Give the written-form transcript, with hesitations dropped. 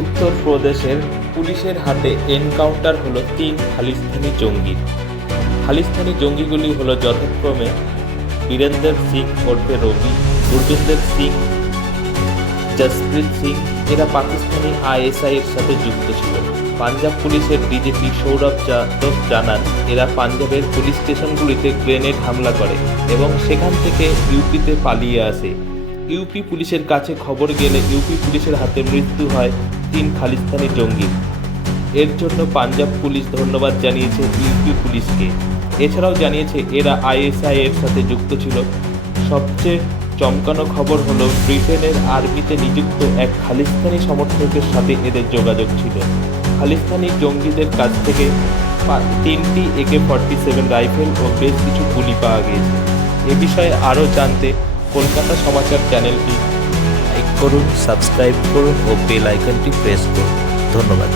উত্তরপ্রদেশের পুলিশের হাতে এনকাউন্টার হলো ৩ খালিস্তানি জঙ্গির। খালিস্তানি জঙ্গিগুলি হলো যথাক্রমে বীরেন্দর সিং ওরফে রবি, গুরবিন্দর সিং, জসপ্রীত সিং। এরা পাকিস্তানি আইএসআই এর সাথে যুক্ত ছিল। পাঞ্জাব পুলিশের ডিজিপি সৌরভ যাদব জানান, এরা পাঞ্জাবের পুলিশ স্টেশনগুলিতে গ্রেনেড হামলা করে এবং সেখান থেকে ইউপিতে পালিয়ে আসে। ইউপি পুলিশের কাছে খবর গেলে ইউপি পুলিশের হাতে মৃত্যু হয় ৩ খালিস্তানি জঙ্গির। এর জন্য পাঞ্জাব পুলিশ ধন্যবাদ জানিয়েছে ইউপি পুলিশকে। এছাড়াও জানিয়েছে এরা আইএসআই এর সাথে যুক্ত ছিল। সবচেয়ে চমকানো খবর হলো ব্রিটেনের আর্মিতে নিযুক্ত এক খালিস্তানি সমর্থকের সাথে এদের যোগাযোগ ছিল। খালিস্তানি জঙ্গিদের কাছ থেকে ৩টি AK-47 রাইফেল ও বেশ কিছু গুলি পাওয়া গিয়েছে। এ বিষয়ে আরও জানতে কলকাতা সমাচার চ্যানেলটি লাইক করুন, সাবস্ক্রাইব করুন ও বেল আইকনটি প্রেস করুন। ধন্যবাদ।